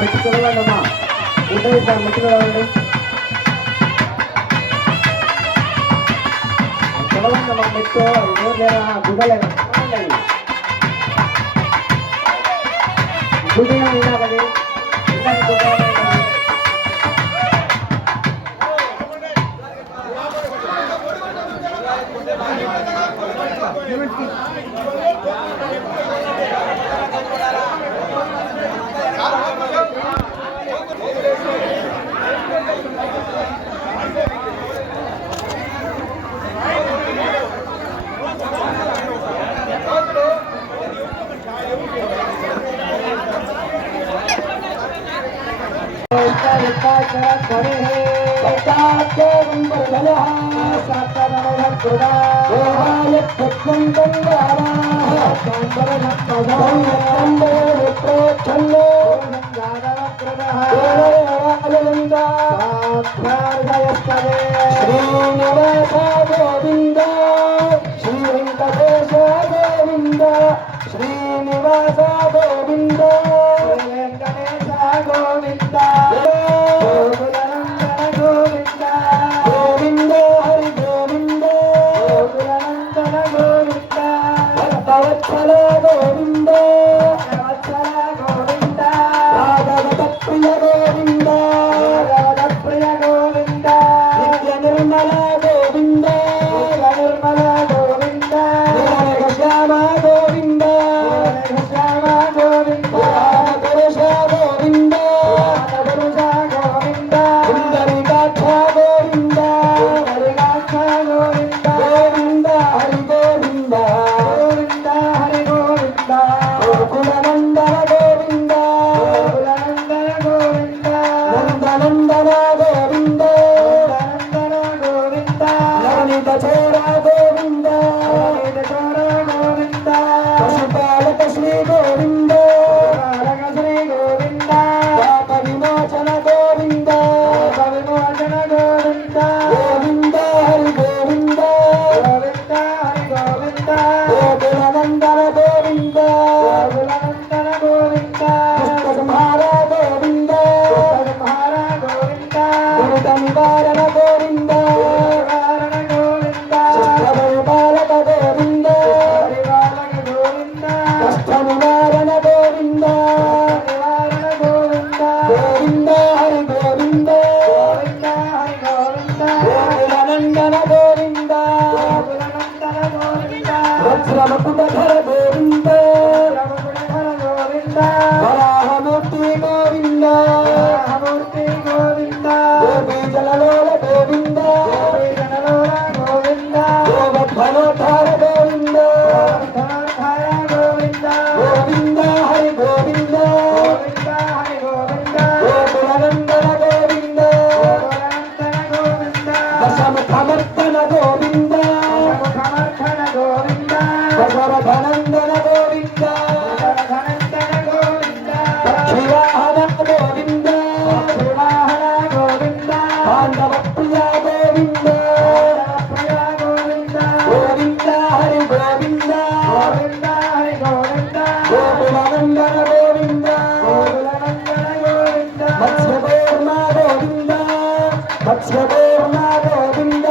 మెట్టుకోవాలమ్మా ఉంటుంది సార్ మెట్టుకోవాలండి చదవండమ్మా మెట్టు గుడ్డలేదు గుడ్డిన ఉండాలి శ్రీనివాస గోవింద శ్రీ వెంకటేశ గోవింద శ్రీనివాస గోవింద వెంకటేశ గోవింద గోవింద గోవింద హరి గోవింద గోకులనందన గోవింద భక్తవత్సల గోవింద వత్సల గోవింద రాఘవ ప్రియ గోవింద రాఘవ ప్రియ గోవింద నిత్య నిర్మల గోవింద నిర్మల గోవింద శ్యామ గోవింద శ్యామ గోవింద పురుష గోవింద పురుష గోవింద పుండరీకాక్ష గోవింద పుండరీకాక్ష గోవింద గోవింద హరి గోవింద గోవింద హరి గోవింద గోకులనందన గోవింద గోకులనందన గోవింద నందనందన గోవింద నందన గోవింద నవనీత చోర గోవింద నవనీత చోర గోవింద పశుపాలక శ్రీ గోవింద పాలక శ్రీ గోవింద పాప విమోచన గోవింద పాప విమోచన గోవింద గోవింద హరి గోవింద గోవింద హరి గోవింద గోకులనందన గోవింద గోకులనందన గోవింద పుష్ప సంహార గోవింద పుష్ప సంహార గోవింద దురిత నివారణ గోవింద నివారణ గోవింద పరిపాలక గోవింద పరిపాలక గోవింద కష్ట నివారణ గోవింద నివారణ గోవింద గోవింద హరి గోవింద గోవింద హరి గోవింద గోకులనందన గోవింద గోకులనందన గోవింద వజ్రమకుటధర గోవింద వజ్రమకుటధర గోవింద వరాహమూర్తి గోవింద వరాహమూర్తి గోవింద గోపీజలలోల గోవింద గోపీజలలోల గోవింద గోవర్ధనోద్ధార గోవింద గోవర్ధనోద్ధార గోవింద గోవింద హరి గోవింద గోవింద హరి గోవింద గోకులనందన గోవింద గోకులనందన గోవింద దశముఖమర్దన గోవింద దశముఖమర్దన గోవింద దశరథనందన గోవింద దశరథనందన గోవింద పక్షివాహన గోవింద పక్షివాహన గోవింద పాండవ ప్రియ గోవింద ప్రియ గోవింద గోవింద హరి గోవింద గోవింద హరి గోవింద గోకులనందన గోవింద గోకులనందన గోవింద మత్స్యపూర్ణ గోవింద మత్స్యపూర్ణ గోవింద